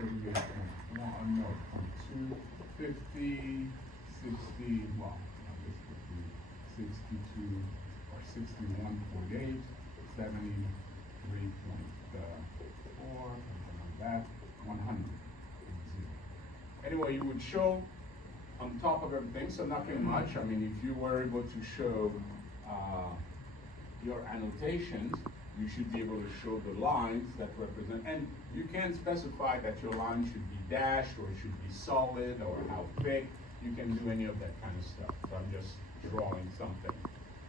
38.1, no, 250, 60, well, I guess it would be 62 or 61.8, 73.4, something like that, 100. Anyway, you would show on top of everything, so nothing much. I mean, if you were able to show your annotations, you should be able to show the lines that represent, and you can specify that your line should be dashed, or it should be solid, or how thick. You can do any of that kind of stuff. So I'm just drawing something.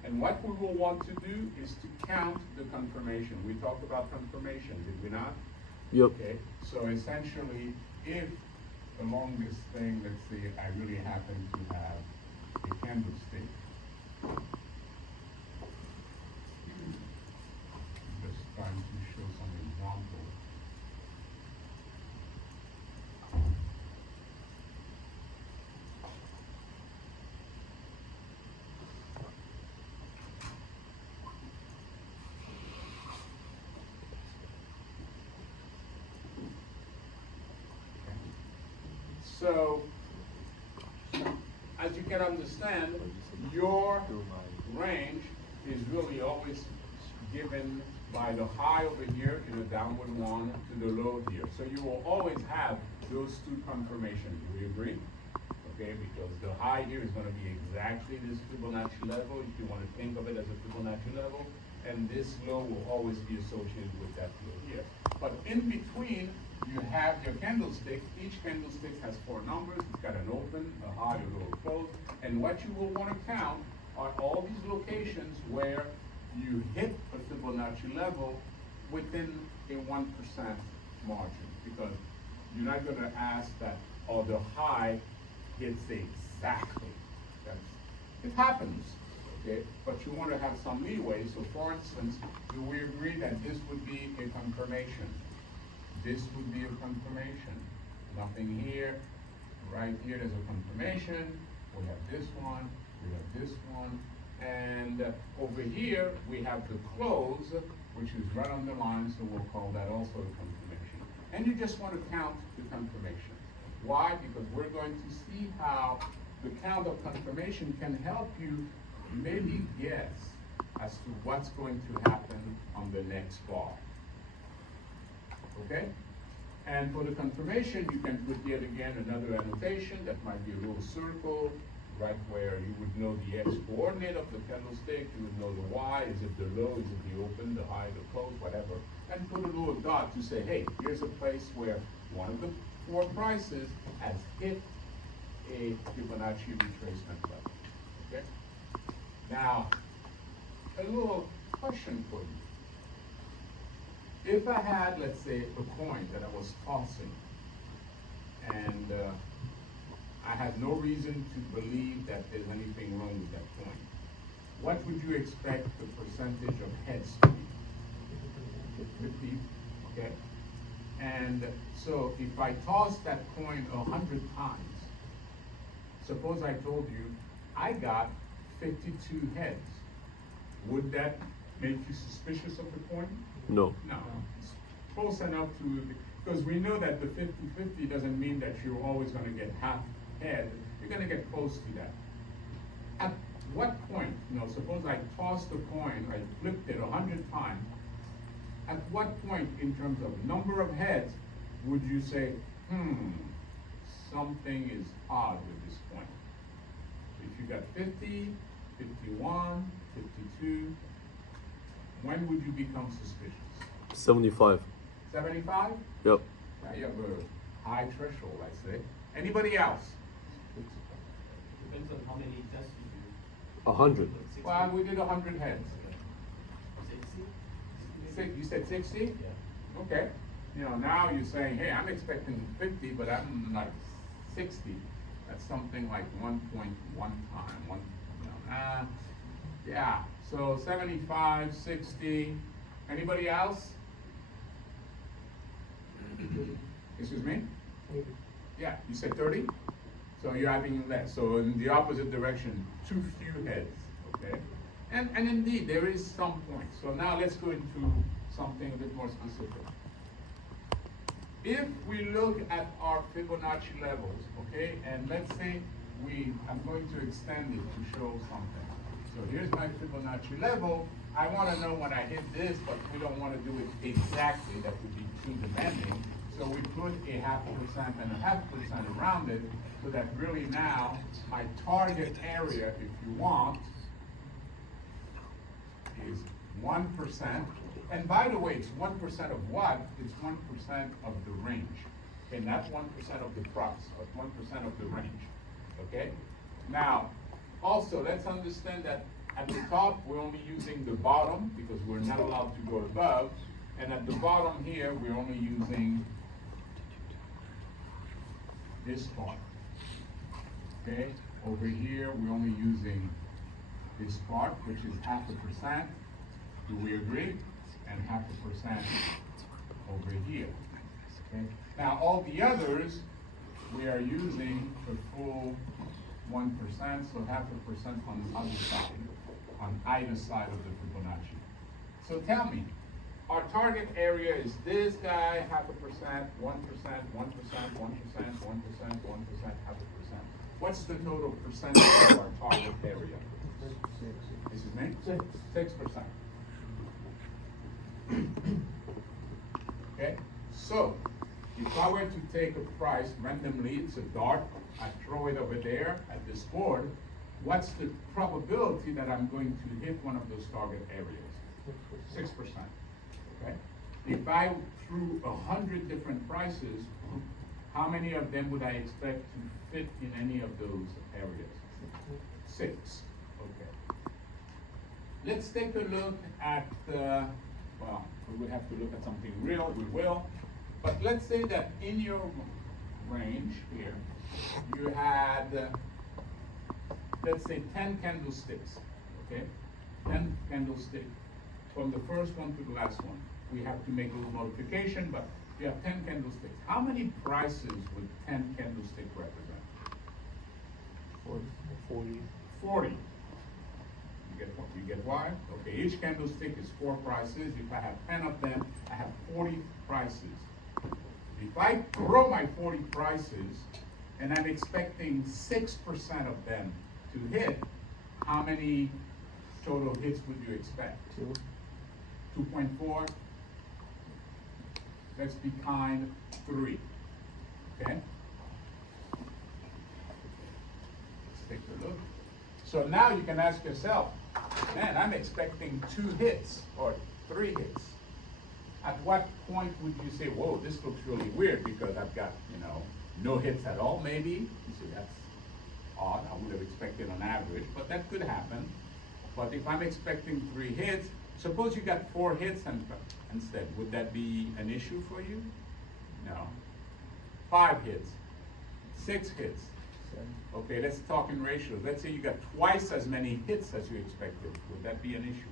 And what we will want to do is to count the confirmation. We talked about confirmation, did we not? Yep. Okay, so essentially, if along this thing, let's say I really happen to have a candlestick, just trying to show some example. So, as you can understand, your range is really always given by the high over here in a downward one to the low here. So you will always have those two confirmations. Do we agree? Okay, because the high here is going to be exactly this Fibonacci level, if you want to think of it as a Fibonacci level, and this low will always be associated with that low here. But in between, you have your candlestick. Each candlestick has 4 numbers. It's got an open, a high, a low, a close. And what you will want to count are all these locations where you hit a Fibonacci level within a 1% margin. Because you're not going to ask that, oh, the high hits exactly. It happens, okay? But you want to have some leeway. So for instance, do we agree that this would be a confirmation? This would be a confirmation. Nothing here. Right here, there's a confirmation. We have this one. We have this one. And over here, we have the close, which is right on the line, so we'll call that also a confirmation. And you just want to count the confirmations. Why? Because we're going to see how the count of confirmation can help you maybe guess as to what's going to happen on the next bar. Okay? And for the confirmation, you can put yet again another annotation. That might be a little circle, right where you would know the x coordinate of the candlestick, you would know the y, is it the low, is it the open, the high, the close, whatever. And put a little dot to say, hey, here's a place where one of the 4 prices has hit a Fibonacci retracement level. Okay? Now, a little question for you. If I had, let's say, a coin that I was tossing, and I had no reason to believe that there's anything wrong with that coin, what would you expect the percentage of heads to be? 50, okay? And so if I toss that coin 100 times, suppose I told you I got 52 heads, would that make you suspicious of the coin? No. No, it's close enough to, because we know that the 50-50 doesn't mean that you're always going to get half head. You're going to get close to that. At what point, suppose I tossed the coin, I flipped it 100 times, at what point in terms of number of heads would you say, something is odd with this coin? If you got 50, 51, 52, when would you become suspicious? 75. 75? Yep. You have a high threshold, I say. Anybody else? Depends on how many tests you do. 100. Well, we did 100 heads. 60? You said 60? Yeah. Okay. Now you're saying, hey, I'm expecting 50, but I'm like 60. That's something like 1.1 time. Yeah. So 75, 60. Anybody else? Excuse me? Yeah, you said 30? So you're having less. So in the opposite direction, too few heads, okay? And indeed, there is some point. So now let's go into something a bit more specific. if we look at our Fibonacci levels, okay, and let's say I'm going to extend it to show something. So here's my Fibonacci level. I want to know when I hit this, but we don't want to do it exactly. That would be too demanding. So we put a 0.5% and a 0.5% around it, so that really now my target area, if you want, is 1%. And by the way, it's 1% of what? It's 1% of the range. Okay, not 1% of the price, but 1% of the range. Okay? Now, also, let's understand that at the top, we're only using the bottom because we're not allowed to go above. And at the bottom here, we're only using this part. Okay? Over here, we're only using this part, which is 0.5%. Do we agree? And 0.5% over here. Okay? Now, all the others, we are using a full 1%, so 0.5% on the other side, on either side of the Fibonacci. So tell me, our target area is this guy, 0.5%, 1%, 1%, 1%, 1%, 1%, 1%, 0.5%. What's the total percentage of our target area? This is me? 6%. Okay, so if I were to take a price randomly, it's a dart, I throw it over there at this board, what's the probability that I'm going to hit one of those target areas? 6%. Okay? If I threw 100 different prices, how many of them would I expect to fit in any of those areas? 6. Okay. Let's take a look at, well, we would have to look at something real, we will. But let's say that in your range here, you had, let's say 10 candlesticks, okay? 10 candlesticks from the first one to the last one. We have to make a little modification, but you have 10 candlesticks. How many prices would 10 candlesticks represent? 40. 40. You get why? Okay, each candlestick is 4 prices. If I have 10 of them, I have 40 prices. If I throw my 40 prices and I'm expecting 6% of them to hit, how many total hits would you expect? 2.4. Let's be kind, 3. Okay? Let's take a look. So now you can ask yourself, man, I'm expecting 2 hits or 3 hits. At what point would you say, whoa, this looks really weird because I've got, no hits at all, maybe? You say, that's odd. I would have expected on average, but that could happen. But if I'm expecting 3 hits, suppose you got 4 hits instead. Would that be an issue for you? No. 5 hits, 6 hits. Okay, let's talk in ratios. Let's say you got twice as many hits as you expected. Would that be an issue?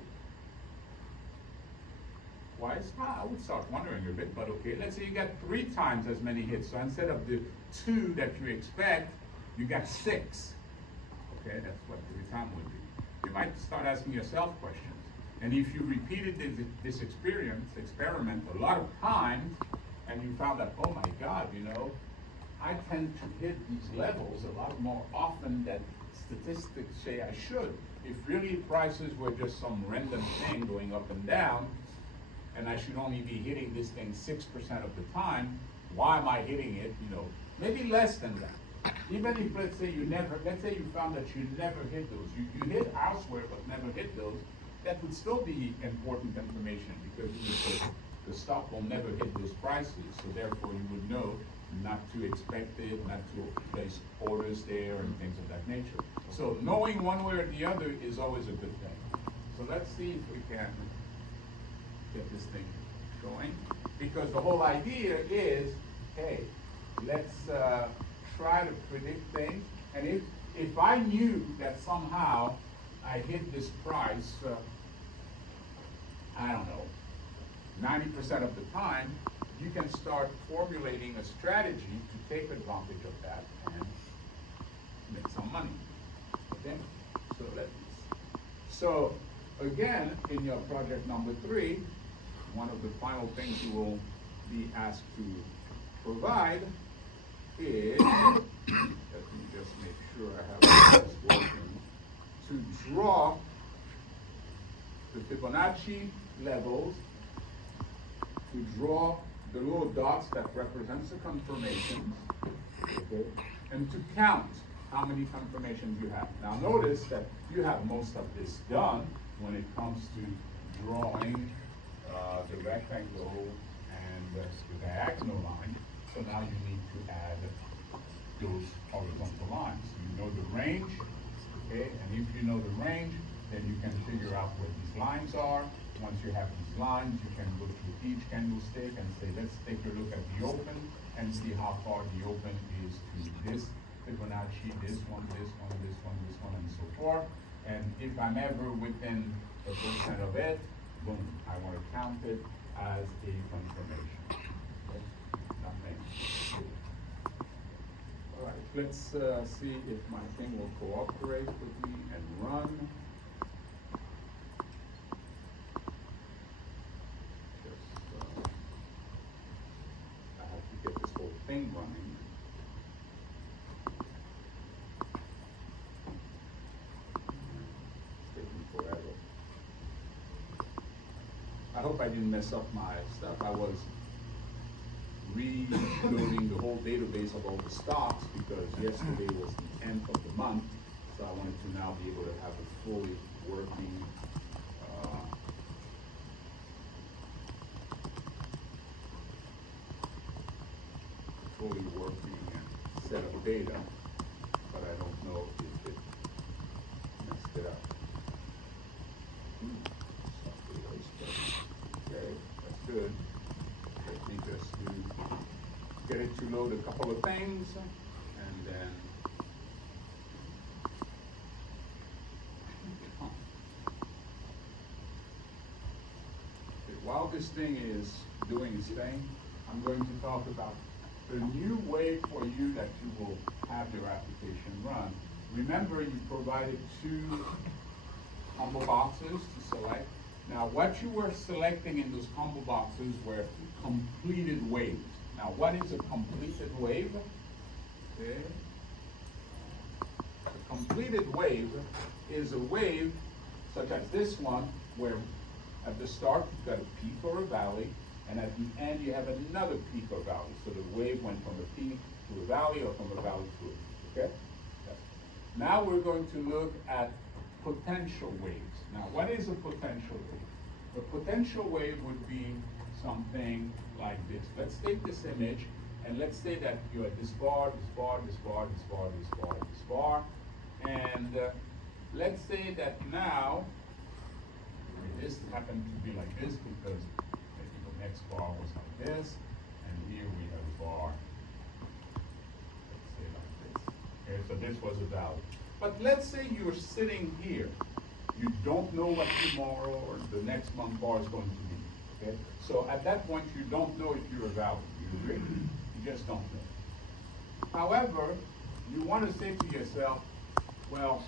Twice? I would start wondering a bit, but okay. Let's say you got 3 times as many hits. So instead of the 2 that you expect, you got 6. Okay, that's what 3 times would be. You might start asking yourself questions. And if you repeated this experiment a lot of times, and you found that, oh my God, I tend to hit these levels a lot more often than statistics say I should. If really prices were just some random thing going up and down, and I should only be hitting this thing 6% of the time, why am I hitting it, maybe less than that. Even if, let's say you found that you never hit those, you hit elsewhere but never hit those, that would still be important information because the stock will never hit those prices, so therefore you would know not to expect it, not to place orders there and things of that nature. So knowing one way or the other is always a good thing. So let's see if we can get this thing going. Because the whole idea is, hey, let's try to predict things. And if I knew that somehow I hit this price, I don't know, 90% of the time, you can start formulating a strategy to take advantage of that and make some money. Okay? So again, in your project number 3, one of the final things you will be asked to provide is, let me just make sure I have this working, to draw the Fibonacci levels, to draw the little dots that represents the confirmations, okay, and to count how many confirmations you have. Now notice that you have most of this done when it comes to drawing the rectangle and the diagonal line. So now you need to add those horizontal lines. You know the range, okay? And if you know the range, then you can figure out where these lines are. Once you have these lines, you can go to each candlestick and say, let's take a look at the open and see how far the open is to this Fibonacci, this one, this one, this one, this one, and so forth. And if I'm ever within a percent of it, boom, I want to count it as a confirmation. Okay? Nothing. All right, let's see if my thing will cooperate with me and run. Just, I have to get this whole thing running. It's taking forever. I hope I didn't mess up my stuff. I was reloading the whole database of all the stocks because yesterday was the 10th of the month, so I wanted to now be able to have a fully working set of data, but I don't know if it messed it up. Okay, that's good. Let me just get it to load a couple of things, and then while this thing is doing its thing, I'm going to talk about the new way for you that you will have your application run. Remember, you provided 2 combo boxes to select. Now, what you were selecting in those combo boxes were completed waves. Now, what is a completed wave? Okay. A completed wave is a wave such as this one, where at the start you've got a peak or a valley, and at the end you have another peak or valley. So the wave went from a peak to a valley, or from a valley to a peak, okay? Yes. Now we're going to look at potential waves. Now, what is a potential wave? A potential wave would be something like this. Let's take this image, and let's say that you're at this bar, this bar, this bar, this bar, this bar, this bar, and let's say that now, this happened to be like this because the next bar was like this, and here we have a bar, let's say like this. Okay, so this was a valley. But let's say you're sitting here. You don't know what tomorrow or the next month bar is going to be. Okay? So at that point, you don't know if you're a valley. You agree? You just don't know. However, you want to say to yourself, well,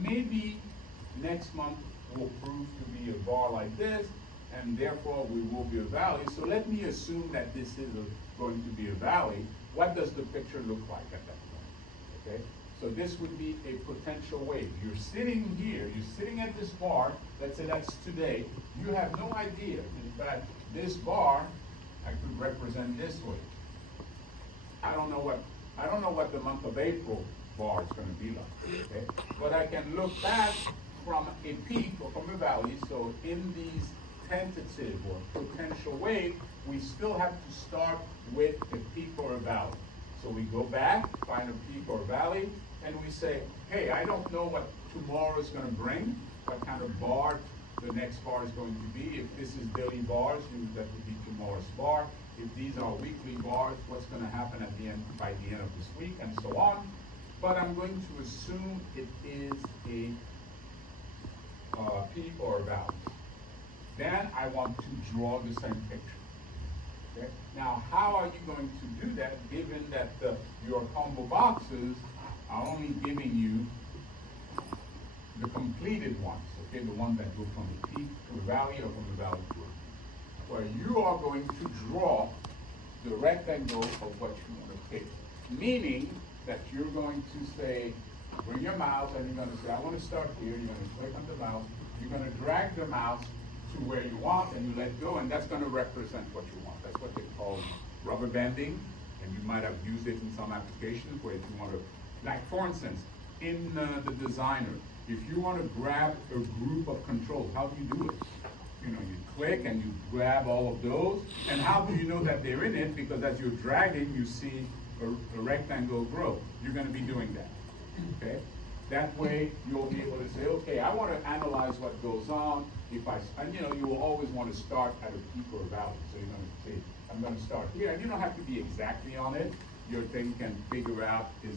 maybe next month will prove to be a bar like this, and therefore we will be a valley. So let me assume that this is going to be a valley. What does the picture look like at that point? Okay? So this would be a potential wave. You're sitting here, you're sitting at this bar, let's say that's today, you have no idea. In fact, this bar, I could represent this wave. I don't know what the month of April bar is going to be like, okay? But I can look back from a peak or from a valley. So in these tentative or potential wave, we still have to start with a peak or a valley. So we go back, find a peak or a valley, and we say, hey, I don't know what tomorrow is going to bring, what kind of bar the next bar is going to be. If this is daily bars, that would be tomorrow's bar. If these are weekly bars, what's going to happen at the end, by the end of this week, and so on. But I'm going to assume it is a peak or a valley. Then I want to draw the same picture. Okay? Now, how are you going to do that, given that your combo boxes are only giving you the completed ones, okay, the ones that go from the peak to the valley or from the valley to the peak? Well, you are going to draw rectangle of what you want to pick. Meaning that you're going to say, bring your mouse and you're going to say, I want to start here. You're going to click on the mouse. You're going to drag the mouse to where you want and you let go, and that's going to represent what you want. That's what they call rubber banding, and you might have used it in some applications where if you want to, like for instance, in the Designer, if you want to grab a group of controls, how do you do it? You know, you click and you grab all of those, and how do you know that they're in it? Because as you're dragging, you see a rectangle grow. You're going to be doing that, okay? That way, you'll be able to say, okay, I want to analyze what goes on. And you know, you will always want to start at a peak or a valley. So you're going to say, I'm going to start here. And you don't have to be exactly on it. Your thing can figure out is,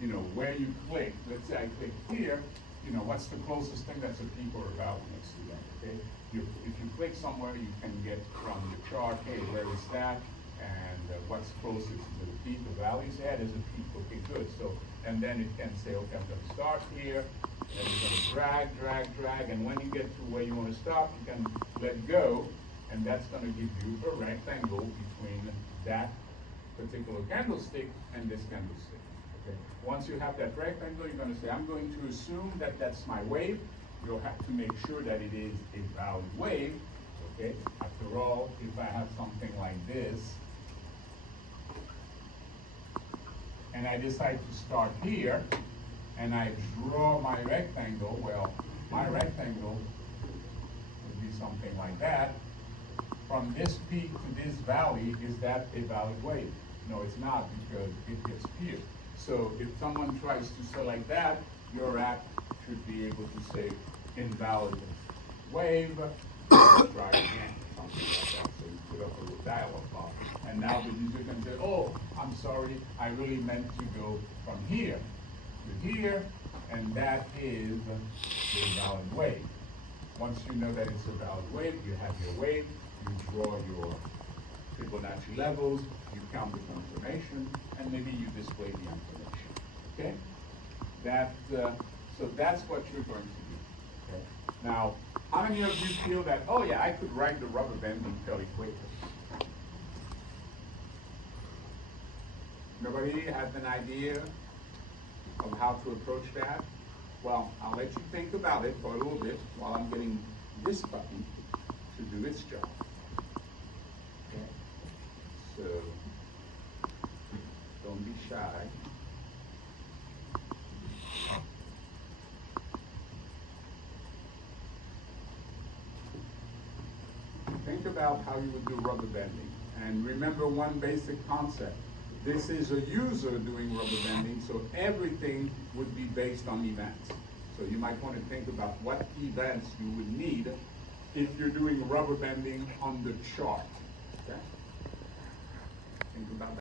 you know, where you click. Let's say I click here, you know, what's the closest thing that's a peak or a valley next to that, okay? If you click somewhere, you can get from the chart, hey, where is that? And what's closest to the peak, the valley? Yeah, there's a peak, okay, good. So, and then it can say, okay, I'm going to start here, and you're going to drag, drag, drag, and when you get to where you want to stop, you can let go, and that's going to give you a rectangle between that particular candlestick and this candlestick. Okay. Once you have that rectangle, you're going to say, I'm going to assume that that's my wave. You'll have to make sure that it is a valid wave. Okay. After all, if I have something like this, and I decide to start here, and I draw my rectangle, well, my rectangle would be something like that. From this peak to this valley, is that a valid wave? No, it's not, because it gets pierced. So if someone tries to select that, your app should be able to say invalid wave, try again, something like that. So you put up a little dialog box. And now the user can say, oh, I'm sorry, I really meant to go from here to here, and that is a valid wave. Once you know that it's a valid wave, you have your wave, you draw your Fibonacci levels, you count the confirmation, and maybe you display the information, okay? So that's what you're going to do, okay? Now, how many of you feel that, oh yeah, I could write the rubber banding fairly quickly? Nobody has an idea of how to approach that? Well, I'll let you think about it for a little bit while I'm getting this puppy to do its job. Okay. So, don't be shy. Think about how you would do rubber banding. And remember one basic concept. This is a user doing rubber banding, so everything would be based on events. So you might want to think about what events you would need if you're doing rubber banding on the chart. Okay? Think about that.